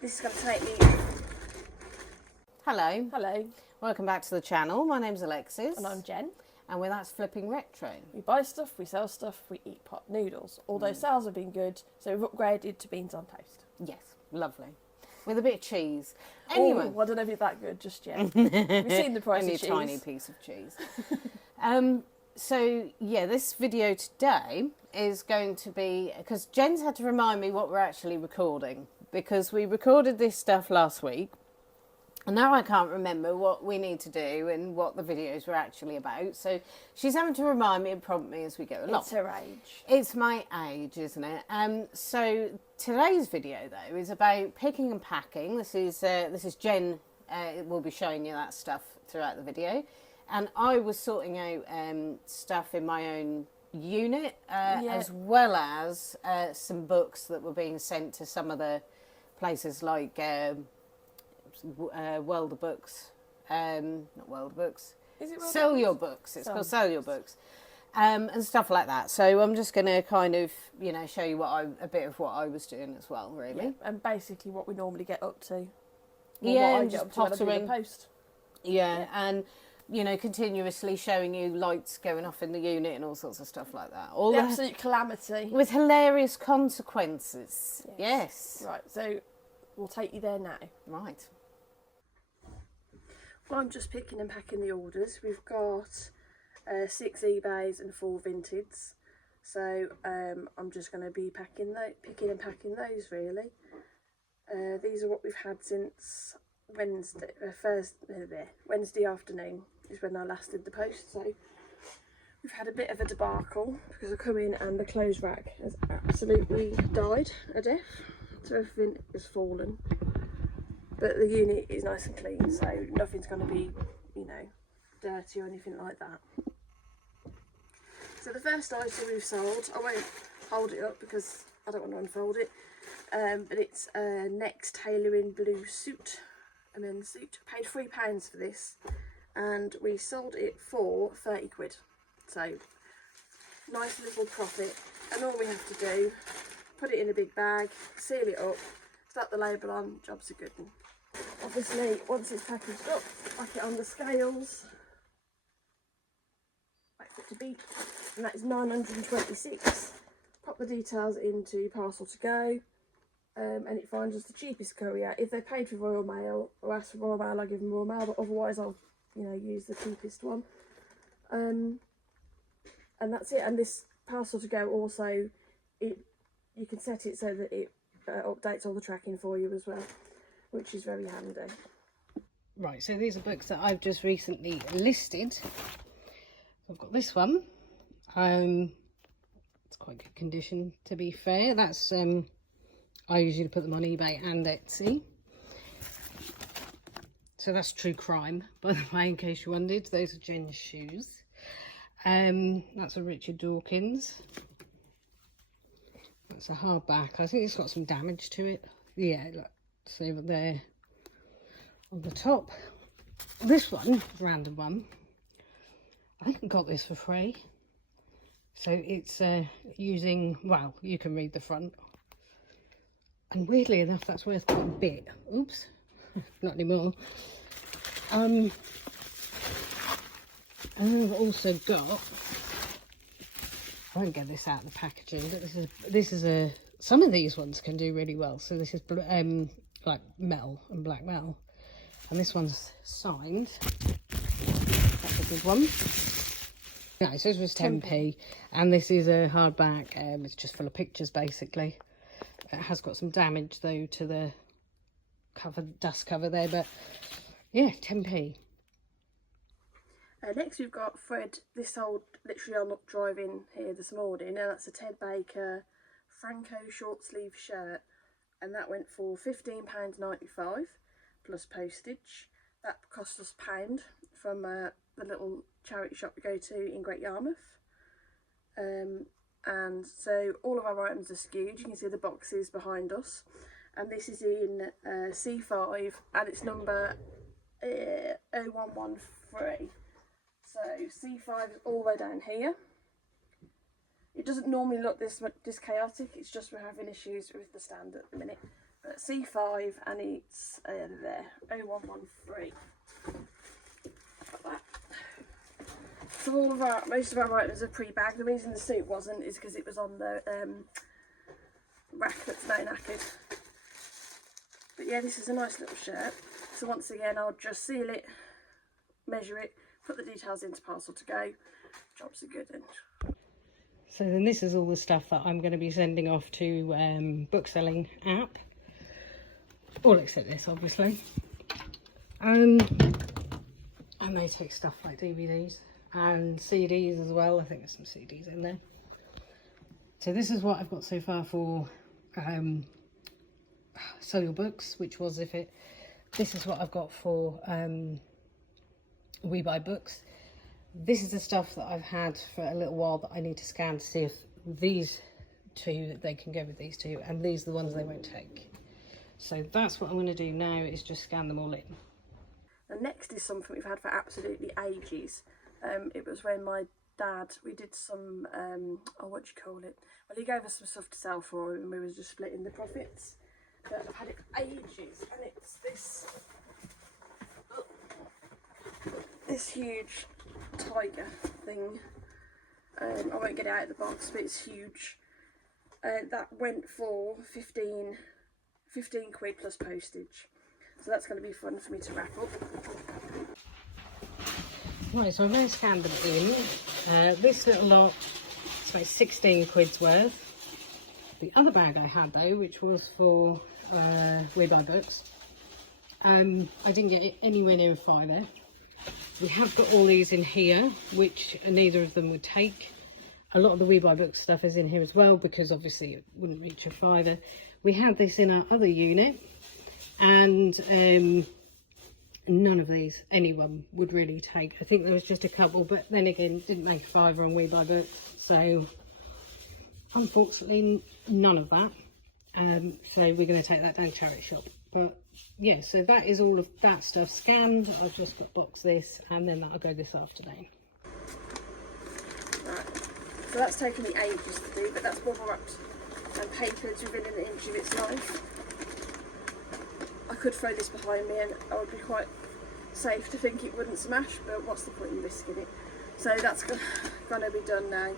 This is going to take me... Hello. Hello. Welcome back to the channel. My name's Alexis. And I'm Jen. And we're That's Flipping Retro. We buy stuff, we sell stuff, we eat pot noodles. Although sales have been good, so we've upgraded to beans on toast. Yes, lovely. With a bit of cheese. Anyway. Oh, I don't know if it's that good just yet. We've seen the price Only of cheese. Only a tiny piece of cheese. So, yeah, this video today is going to be... Because Jen's had to remind me what we're actually recording. Because we recorded this stuff last week. And now I can't remember what we need to do and what the videos were actually about. So she's having to remind me and prompt me as we go along. It's her age. It's my age, isn't it? So today's video, though, is about picking and packing. This is Jen will be showing you that stuff throughout the video. And I was sorting out stuff in my own unit, as well as some books that were being sent to some of the places like... World of Books, not World of Books. Is it World Sell of Your Books? Books. It's called Sell Your Books, and stuff like that. So I'm just going to kind of, show you a bit of what I was doing as well, really. Yeah, and basically what we normally get up to. Yeah, and just pottering. Post. Yeah, and continuously showing you lights going off in the unit and all sorts of stuff like that. All the absolute calamity with hilarious consequences. Yes. Right. So we'll take you there now. Right. Well, I'm just picking and packing the orders. We've got 6 eBays and 4 Vinteds. So I'm just going to be picking and packing those, really. These are what we've had since Wednesday afternoon is when I last did the post. So we've had a bit of a debacle because I come in and the clothes rack has absolutely died a death. So everything has fallen. But the unit is nice and clean, so nothing's going to be, dirty or anything like that. So the first item we've sold, I won't hold it up because I don't want to unfold it, but it's a Next tailoring blue suit, a men's suit. I paid £3 for this, and we sold it for 30 quid. So nice little profit, and all we have to do, put it in a big bag, seal it up, slap the label on, job's a good one. Obviously, once it's packaged up, whack it on the scales, wait for it to beep, and that is 926. Pop the details into Parcel to Go, and it finds us the cheapest courier. If they paid for Royal Mail or asked for Royal Mail, I give them Royal Mail, but otherwise I'll, use the cheapest one. And that's it. And this Parcel to Go also, you can set it so that it updates all the tracking for you as well, which is very handy. Right, so these are books that I've just recently listed. I've got this one. It's quite good condition, to be fair. That's I usually put them on eBay and Etsy. So that's True Crime, by the way, in case you wondered. Those are Jen's shoes. That's a Richard Dawkins. That's a hardback. I think it's got some damage to it. Yeah, look, see over there on the top. This one, random one, I think I got this for free. So it's using, well, you can read the front. And weirdly enough, that's worth quite a bit. Oops, not anymore. And I've also got, I won't get this out of the packaging, but this is a, some of these ones can do really well. So this is like metal and black metal, and this one's signed. That's a good one. No, so this was 10p, and this is a hardback. It's just full of pictures basically. It has got some damage though to the cover, dust cover there, but yeah, 10p. Next we've got Fred. This sold literally on up driving here this morning. Now that's a Ted Baker Franco short sleeve shirt, and that went for £15.95 plus postage. That cost us £1 from the little charity shop we go to in Great Yarmouth. And so all of our items are skewed. You can see the boxes behind us, and this is in C5 and it's number 0113. So C5 is all the way down here. It doesn't normally look this chaotic, it's just we're having issues with the stand at the minute. C5, and it's there, 0113. Got that. So most of our items are pre-bagged. The reason the suit wasn't is because it was on the rack that's now knackered. But yeah, this is a nice little shirt. So once again, I'll just seal it, measure it, put the details into parcel to go. Jobs are good. And so then this is all the stuff that I'm going to be sending off to bookselling app. All except this, obviously. I may take stuff like DVDs and CDs as well. I think there's some CDs in there. So this is what I've got so far for Sell Your Books, which was If It. This is what I've got for We Buy Books. This is the stuff that I've had for a little while that I need to scan to see if these two, they can go with these two, and these are the ones they won't take. So that's what I'm going to do now, is just scan them all in. the next is something we've had for absolutely ages. It was when my dad, we did some, what do you call it? Well, he gave us some stuff to sell for him and we were just splitting the profits. But I've had it for ages, and it's this huge tiger thing. I won't get it out of the box, but it's huge. That went for 15 quid plus postage. So that's going to be fun for me to wrap up. Right, so I've now scanned them in. This little lot, it's about 16 quid's worth. The other bag I had though, which was for We Buy Books, I didn't get anywhere near a fiver. We have got all these in here, which neither of them would take. A lot of the We Buy Books stuff is in here as well, because obviously it wouldn't reach a fiver. We had this in our other unit, and none of these anyone would really take. I think there was just a couple, but then again, didn't make a fiver on We Buy Books, so unfortunately none of that. So we're going to take that down charity shop. But yeah, so that is all of that stuff scanned. I've just got boxed this, and then that'll go this afternoon. Right, so that's taken me ages to do, but that's bubble wrapped and papered within an inch of its life. I could throw this behind me and I would be quite safe to think it wouldn't smash, but what's the point in risking it? So that's going to be done now.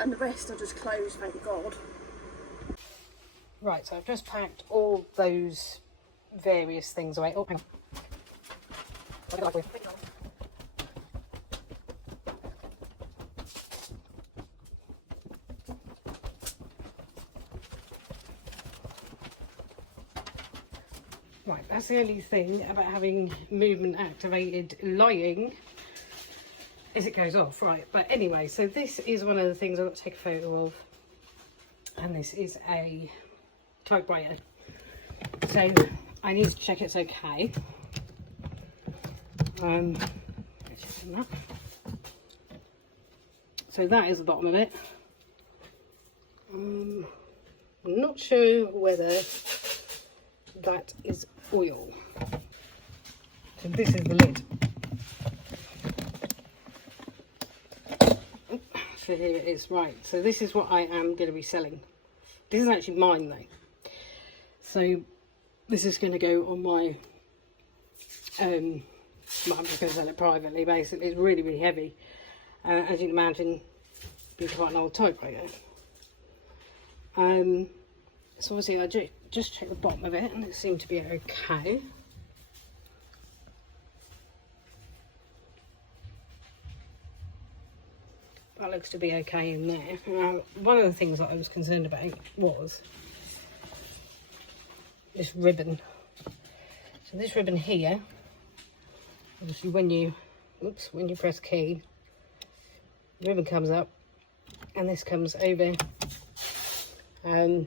And the rest are just closed, thank God. Right, so I've just packed all those various things away. Oh, hang on. Right, that's the only thing about having movement activated lying, is it goes off. Right, but anyway, so this is one of the things I've got to take a photo of, and this is a typewriter. So I need to check it's okay. So that is the bottom of it. I'm not sure whether that is oil. So this is the lid. So here it is. Right, so this is what I am going to be selling. This is actually mine though. So this is going to go on my I'm just going to sell it privately. Basically, it's really, really heavy. As you can imagine, being quite an old typewriter. So obviously I just checked the bottom of it and it seemed to be okay. That looks to be okay in there. Now, one of the things that I was concerned about was this ribbon. So this ribbon here, obviously when you press key, the ribbon comes up and this comes over and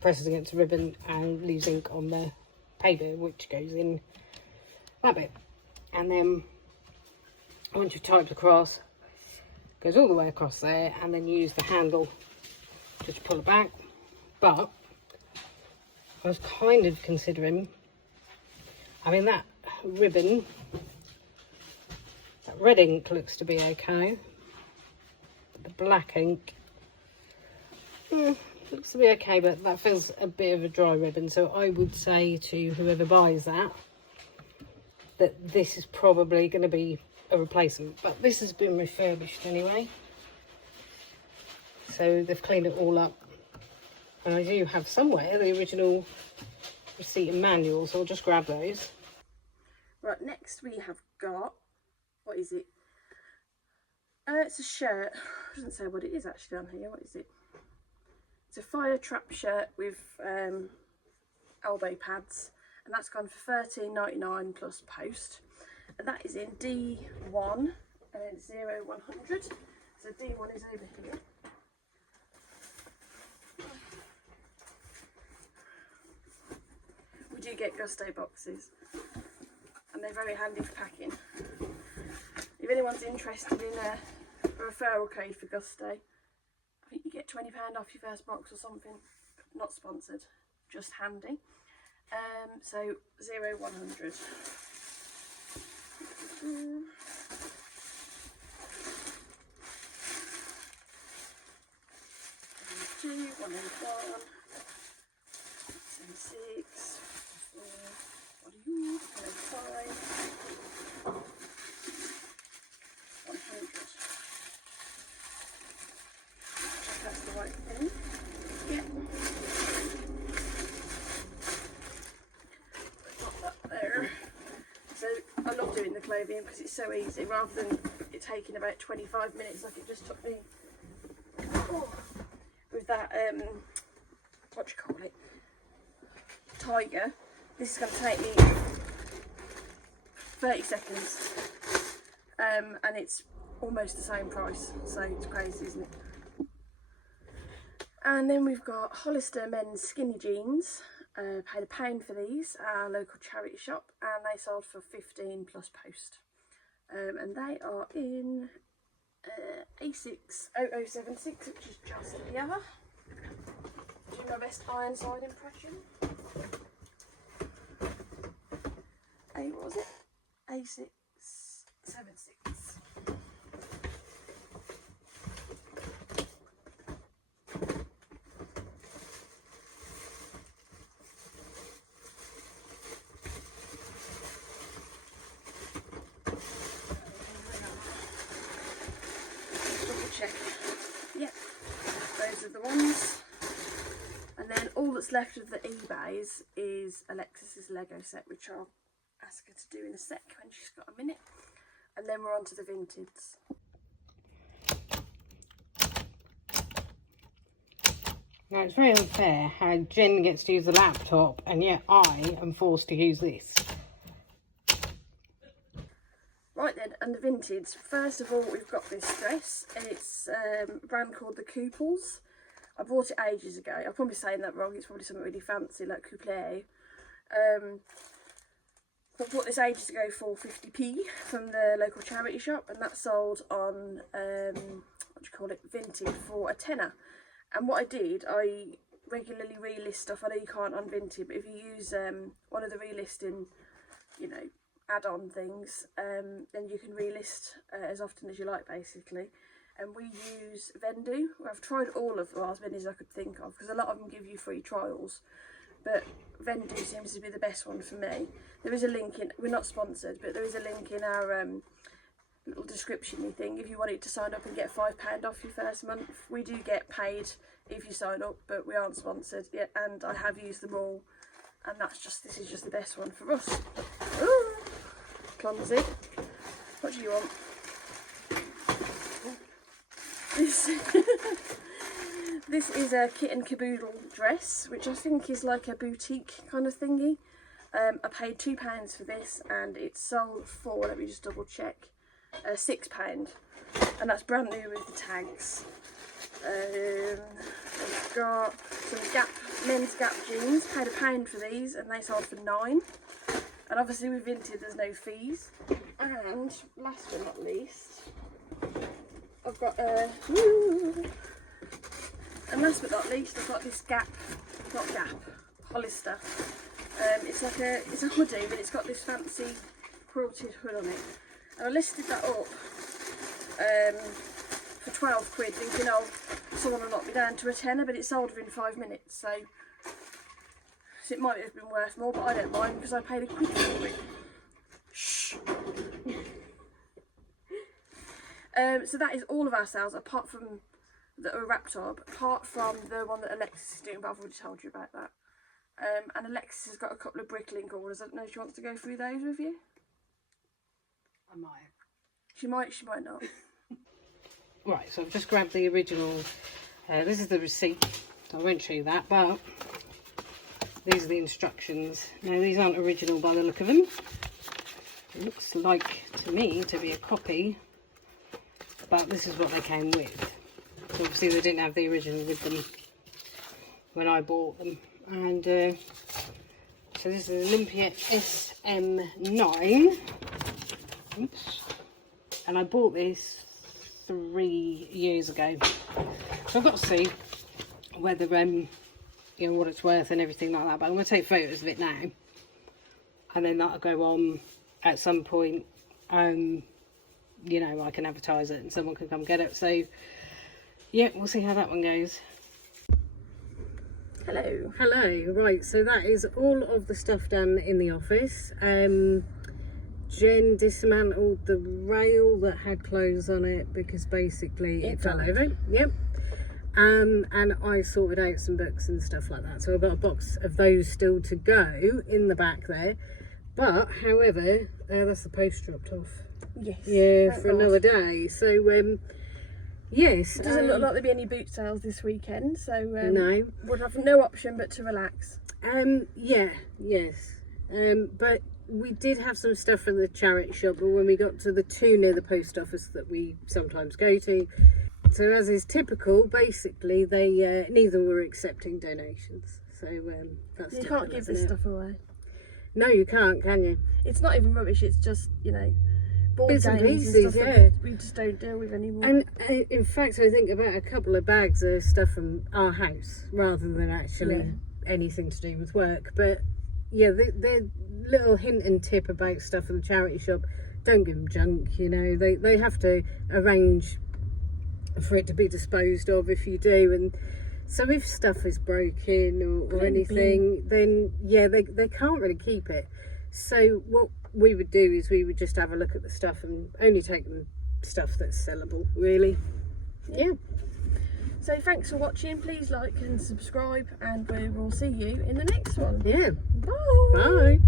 presses against the ribbon and leaves ink on the paper, which goes in that bit. And then once you've typed across, goes all the way across there, and then you use the handle just to pull it back. But I was kind of considering, I mean, that ribbon, that red ink looks to be okay, but the black ink, looks to be okay, but that feels a bit of a dry ribbon. So I would say to whoever buys that this is probably going to be a replacement. But this has been refurbished anyway. So they've cleaned it all up. And I do have somewhere the original receipt and manual, so I'll just grab those. Right, next we have got, what is it? It's a shirt. It doesn't say what it is actually on here. What is it? It's a fire trap shirt with elbow pads, and that's gone for $13.99 plus post. And that is in D1 and it's 0100. So D1 is over here. We do get Gusto boxes, and they're very handy for packing. If anyone's interested in a referral code for Gusto, I think you get £20 off your first box or something. Not sponsored, just handy. So 0100. Two, 101, 6, 4, what are you? 105, 100. Check that's the right thing. Yeah. Got that there. So I love doing the clothing because it's so easy, rather than it taking about 25 minutes like it just took me. Oh, with that what do you call it, tiger, this is going to take me 30 seconds, and it's almost the same price, so it's crazy, isn't it? And then we've got Hollister men's skinny jeans. Paid £1 for these at our local charity shop, and they sold for 15 plus post, and they are in A60076, which is just here. Do my best Ironside impression. What was it? A676. Check. Yep, those are the ones. And then all that's left of the eBays is Alexis's Lego set, which I'll ask her to do in a sec when she's got a minute. And then we're on to the Vinteds. Now it's very unfair how Jen gets to use the laptop and yet I am forced to use this. Right then, and the Vinteds. First of all, we've got this dress. It's a brand called the Couples. I bought it ages ago. I'm probably saying that wrong. It's probably something really fancy like couple. I bought this ages ago for 50p from the local charity shop, and that sold on what do you call it, Vinted for a tenner. And what I did, I regularly relist stuff. I know you can't on Vinted, but if you use one of the relisting, you know, add-on things, then you can relist as often as you like, basically. And we use Vendu. I've tried all of as many as I could think of, because a lot of them give you free trials, but Vendu seems to be the best one for me. There is a link in, we're not sponsored, but there is a link in our little description-y thing if you wanted to sign up and get £5 off your first month. We do get paid if you sign up, but we aren't sponsored yet, and I have used them all, and this is just the best one for us. Ooh, clumsy. What do you want? This is a kit and caboodle dress, which I think is like a boutique kind of thingy. I paid £2 for this, and it's sold for, let me just double check, £6, and that's brand new with the tags. We've got some men's Gap jeans, paid £1 for these, and they sold for £9. And obviously with Vinted there's no fees. And last but not least, I've got and last but not least, I've got this Hollister. It's a hoodie, but it's got this fancy quilted hood on it. And I listed that up for 12 quid, thinking, oh, someone will knock me down to a tenner, but it sold within 5 minutes, so it might have been worth more, but I don't mind because I paid a quid for it. Shh. So that is all of our sales, apart from that are wrapped up, apart from the one that Alexis is doing, but I've already told you about that. And Alexis has got a couple of bricklink orders. I don't know if she wants to go through those with you. I might. She might not. Right, so I've just grabbed the original. This is the receipt. So I won't show you that, but these are the instructions. Now, these aren't original by the look of them. It looks like to me to be a copy, but this is what they came with. So obviously they didn't have the original with them when I bought them. And so this is Olympia SM9. Oops. And I bought this 3 years ago. So I've got to see whether you know, what it's worth and everything like that. But I'm going to take photos of it now, and then that'll go on at some point. You know, I can advertise it and someone can come get it. So yeah, we'll see how that one goes. Hello. Hello. Right, so that is all of the stuff done in the office. Jen dismantled the rail that had clothes on it because basically it fell over. Yep. And I sorted out some books and stuff like that. So I've got a box of those still to go in the back there. But however, that's the post dropped off. Yes. Yeah, for another day. So yes. It doesn't look like there'll be any boot sales this weekend, so no. We'll have no option but to relax. Yeah, yes. But we did have some stuff from the charity shop, but when we got to the two near the post office that we sometimes go to, so as is typical, basically they neither were accepting donations. So that's you can't give this stuff away. No, you can't, can you? It's not even rubbish. It's just, you know, board bits and games pieces, and stuff yeah. that we just don't deal with anymore. And in fact, I think about a couple of bags of stuff from our house rather than actually anything to do with work. But yeah, the little hint and tip about stuff in the charity shop: don't give them junk. You know, they have to arrange for it to be disposed of if you do. And so if stuff is broken or anything, then yeah, they can't really keep it. So what we would do is we would just have a look at the stuff and only take them stuff that's sellable, really. Yeah. So thanks for watching. Please like and subscribe, and we will see you in the next one. Yeah. Bye. Bye.